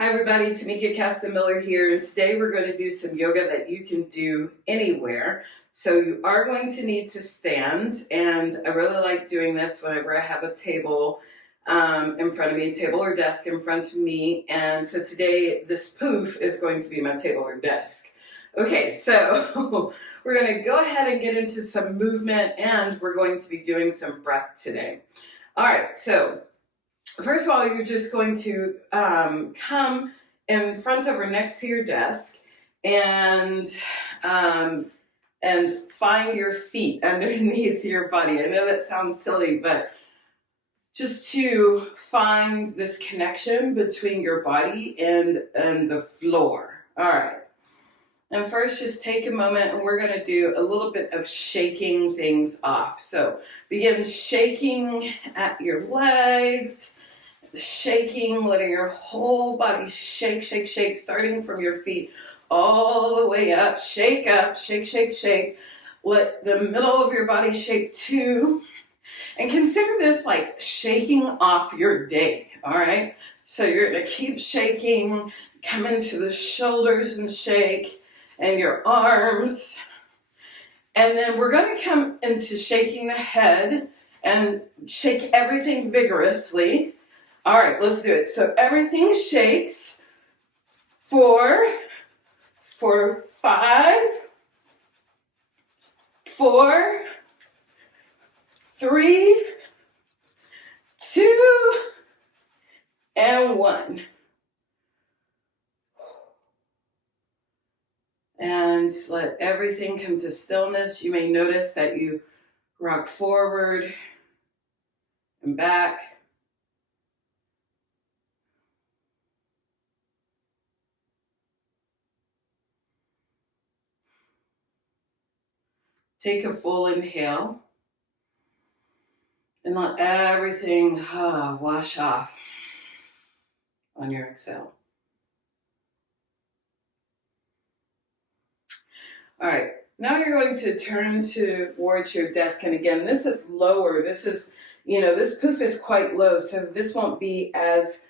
Hi everybody, Tamika Caston-Miller here, and today we're going to do some yoga that you can do anywhere. So you are going to need to stand, and I really like doing this whenever I have a table in front of me, table or desk in front of me, and so today this poof is going to be my table or desk. Okay, so we're going to go ahead and get into some movement, and we're going to be doing some breath today. All right, so first of all, you're just going to come in front of or next to your desk and um, find your feet underneath your body. I know that sounds silly, but just to find this connection between your body and the floor. All right. And first, just take a moment and we're going to do a little bit of shaking things off. So begin shaking at your legs, shaking, letting your whole body shake, shake, shake, starting from your feet all the way up. Shake up, shake, shake, shake. Let the middle of your body shake too. And consider this like shaking off your day, all right? So you're going to keep shaking, come into the shoulders and shake, and your arms. And then we're going to come into shaking the head and shake everything vigorously. All right, let's do it. So everything shakes for 5, 4, 3, 2, and 1. And let everything come to stillness. You may notice that you rock forward and back. Take a full inhale and let everything wash off on your exhale. All right, now you're going to turn towards your desk. And again, this is lower. This is, this poof is quite low, so this won't be as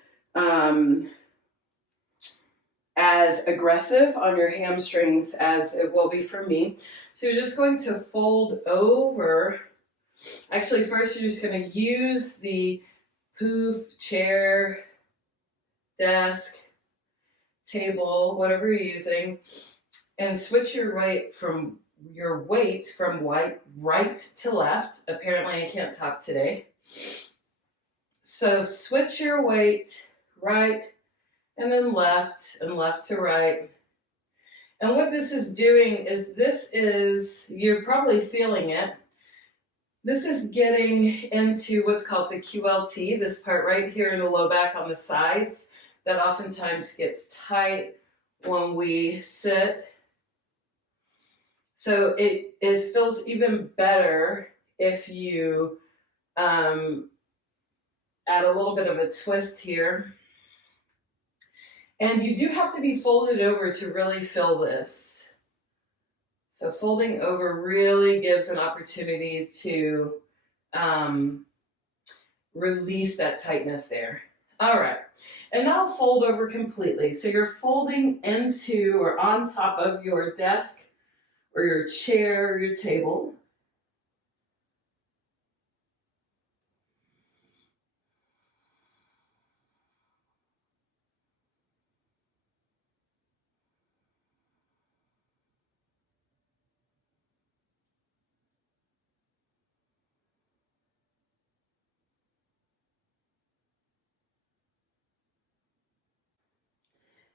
aggressive on your hamstrings as it will be for me. So you're just going to fold over. Actually, first you're just going to use the poof, chair, desk, table, whatever you're using, and switch your weight from right to left. Apparently I can't talk today. So switch your weight right and then left and left to right. And what this is doing is, you're probably feeling it, this is getting into what's called the QLT, this part right here in the low back on the sides that oftentimes gets tight when we sit. So it feels even better if you add a little bit of a twist here. And you do have to be folded over to really feel this. So folding over really gives an opportunity to release that tightness there. All right, and now fold over completely. So you're folding into or on top of your desk or your chair or your table.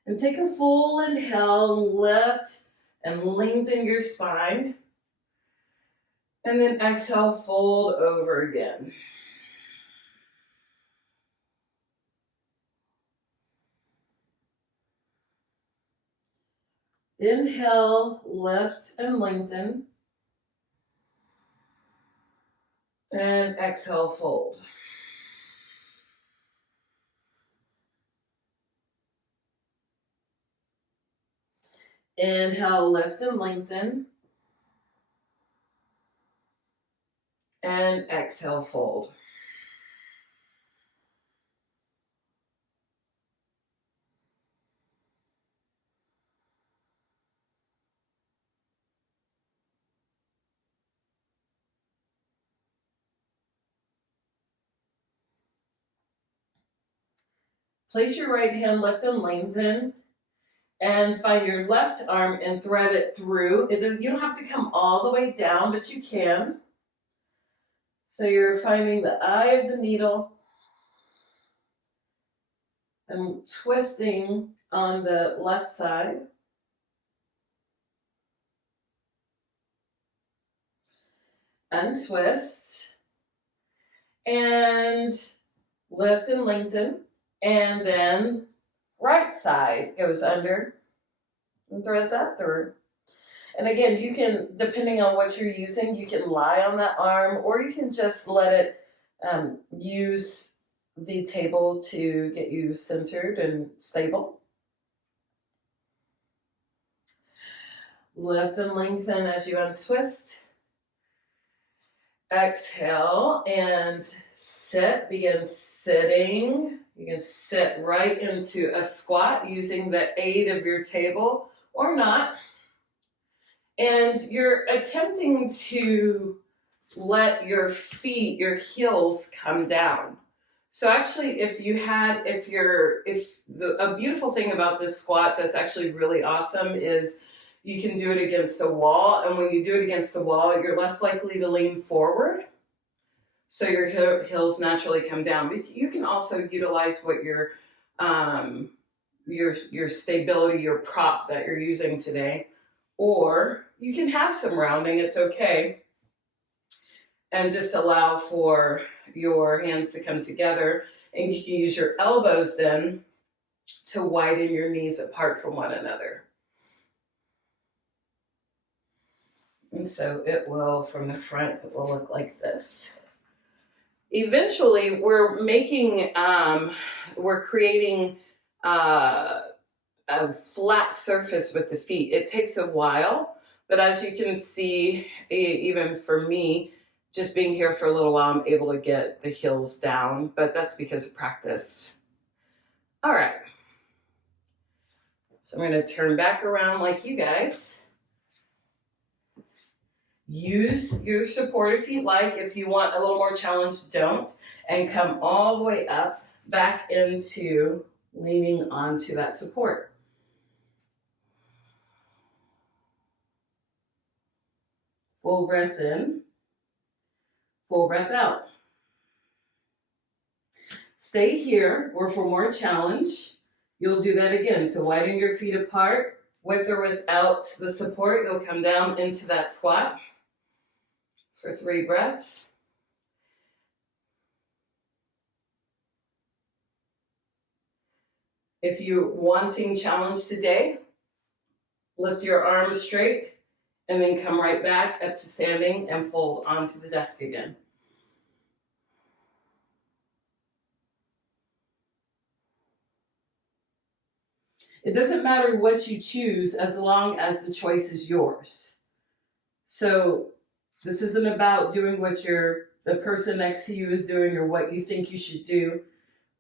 And take a full inhale, lift and lengthen your spine. And then exhale, fold over again. Inhale, lift and lengthen. And exhale, fold. Inhale, lift and lengthen. And exhale, fold. Place your right hand, lift and lengthen, and find your left arm and thread it through. You don't have to come all the way down, but you can. So you're finding the eye of the needle and twisting on the left side. Untwist. And lift and lengthen. And then right side goes under and thread that through. And again, you can, depending on what you're using, you can lie on that arm or you can just let it use the table to get you centered and stable. Lift and lengthen as you untwist. Exhale and sit. Begin sitting. You can sit right into a squat using the aid of your table or not. And you're attempting to let your feet, your heels come down. So actually, a beautiful thing about this squat that's actually really awesome is you can do it against a wall. And when you do it against the wall, you're less likely to lean forward. So your heels naturally come down. But you can also utilize what your stability, your prop that you're using today. Or you can have some rounding, it's okay. And just allow for your hands to come together. And you can use your elbows then to widen your knees apart from one another. And so it will, from the front, it will look like this. Eventually, we're creating a flat surface with the feet. It takes a while, but as you can see, even for me, just being here for a little while, I'm able to get the heels down, but that's because of practice. All right. So I'm going to turn back around like you guys. Use your support if you like. If you want a little more challenge, don't. And come all the way up, back into leaning onto that support. Full breath in, full breath out. Stay here, or for more challenge, you'll do that again. So widen your feet apart, with or without the support, you'll come down into that squat for 3 breaths. If you're wanting challenge today, lift your arms straight and then come right back up to standing and fold onto the desk again. It doesn't matter what you choose as long as the choice is yours. So this isn't about doing what the person next to you is doing or what you think you should do.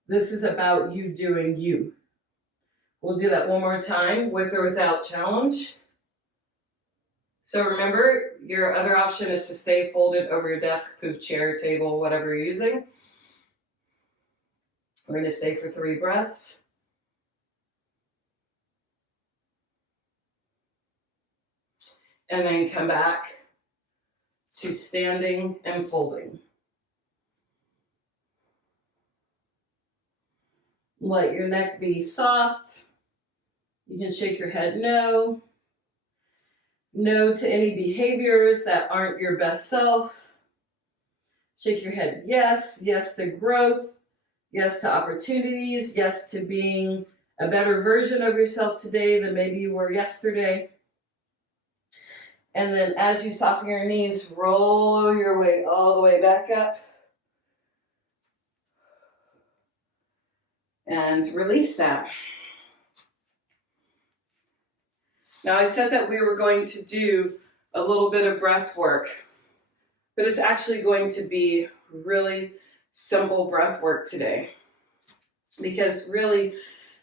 This is about you doing you. We'll do that one more time, with or without challenge. So remember, your other option is to stay folded over your desk, poop, chair, table, whatever you're using. We're going to stay for 3 breaths. And then come back to standing and folding. Let your neck be soft. You can shake your head no. No to any behaviors that aren't your best self. Shake your head yes. Yes to growth. Yes to opportunities. Yes to being a better version of yourself today than maybe you were yesterday. And then as you soften your knees, roll your weight all the way back up. And release that. Now I said that we were going to do a little bit of breath work, but it's actually going to be really simple breath work today. Because really,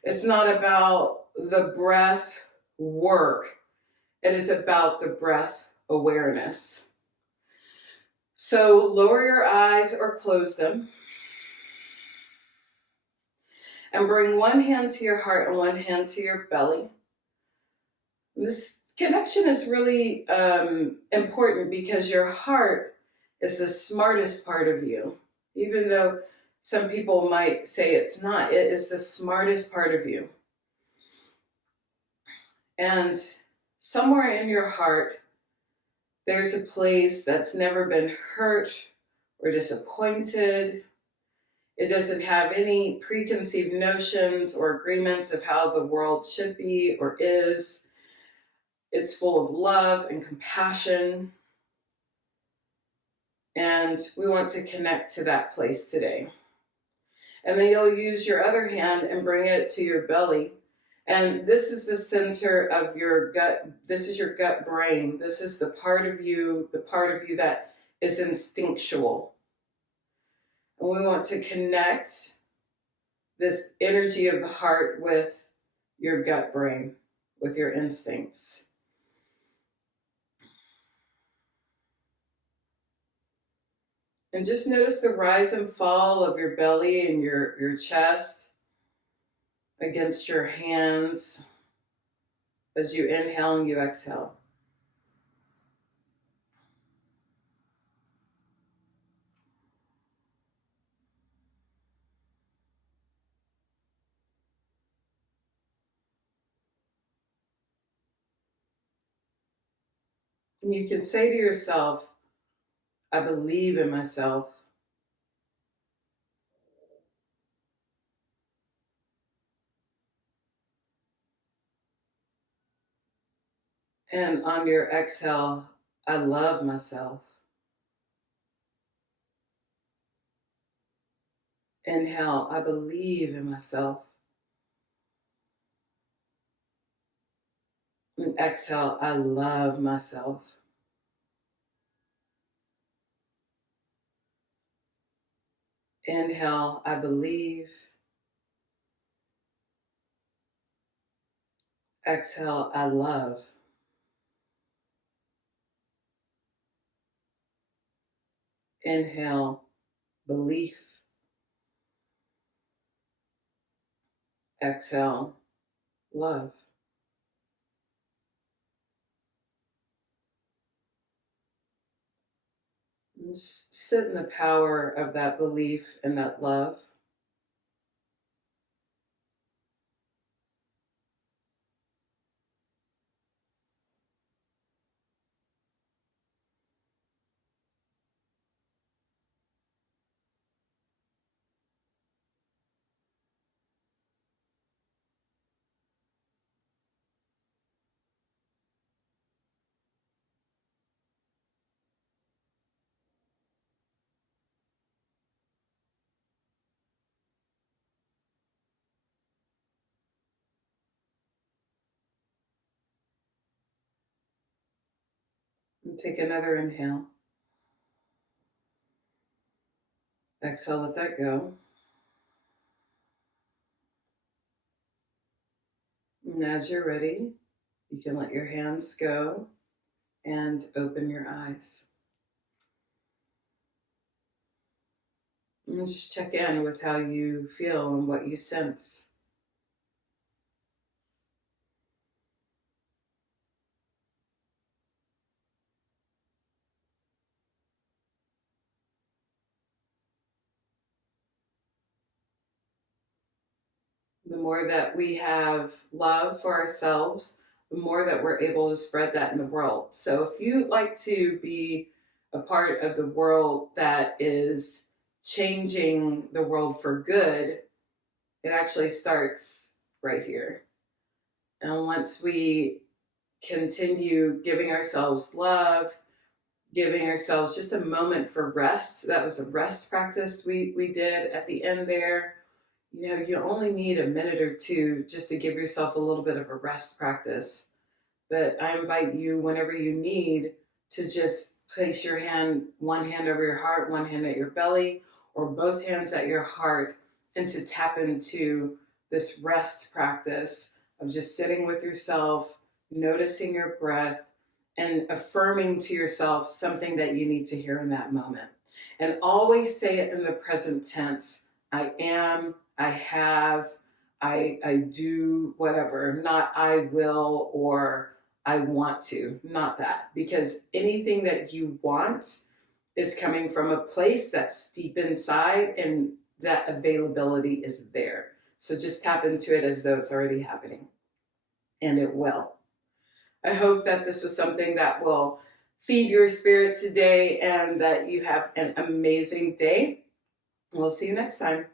it's not about the breath work. It is about the breath awareness. So lower your eyes or close them. And bring one hand to your heart and one hand to your belly. This connection is really important because your heart is the smartest part of you. Even though some people might say it's not, it is the smartest part of you. And somewhere in your heart, there's a place that's never been hurt or disappointed. It doesn't have any preconceived notions or agreements of how the world should be or is. It's full of love and compassion. And we want to connect to that place today. And then you'll use your other hand and bring it to your belly. And this is the center of your gut. This is your gut brain. This is the part of you that is instinctual. And we want to connect this energy of the heart with your gut brain, with your instincts. And just notice the rise and fall of your belly and your chest against your hands as you inhale and you exhale. And you can say to yourself, I believe in myself. And on your exhale, I love myself. Inhale, I believe in myself. And exhale, I love myself. Inhale, I believe. Exhale, I love. Inhale, belief. Exhale, love. And just sit in the power of that belief and that love. And take another inhale. Exhale, let that go. And as you're ready, you can let your hands go and open your eyes. And just check in with how you feel and what you sense. The more that we have love for ourselves, the more that we're able to spread that in the world. So if you'd like to be a part of the world that is changing the world for good, it actually starts right here. And once we continue giving ourselves love, giving ourselves just a moment for rest, that was a rest practice we did at the end there. You know, you only need a minute or two just to give yourself a little bit of a rest practice. But I invite you, whenever you need, to just place your hand, one hand over your heart, one hand at your belly, or both hands at your heart, and to tap into this rest practice of just sitting with yourself, noticing your breath, and affirming to yourself something that you need to hear in that moment. And always say it in the present tense. I am, I have, I do whatever, not I will or I want to, not that. Because anything that you want is coming from a place that's deep inside and that availability is there. So just tap into it as though it's already happening, and it will. I hope that this was something that will feed your spirit today and that you have an amazing day. We'll see you next time.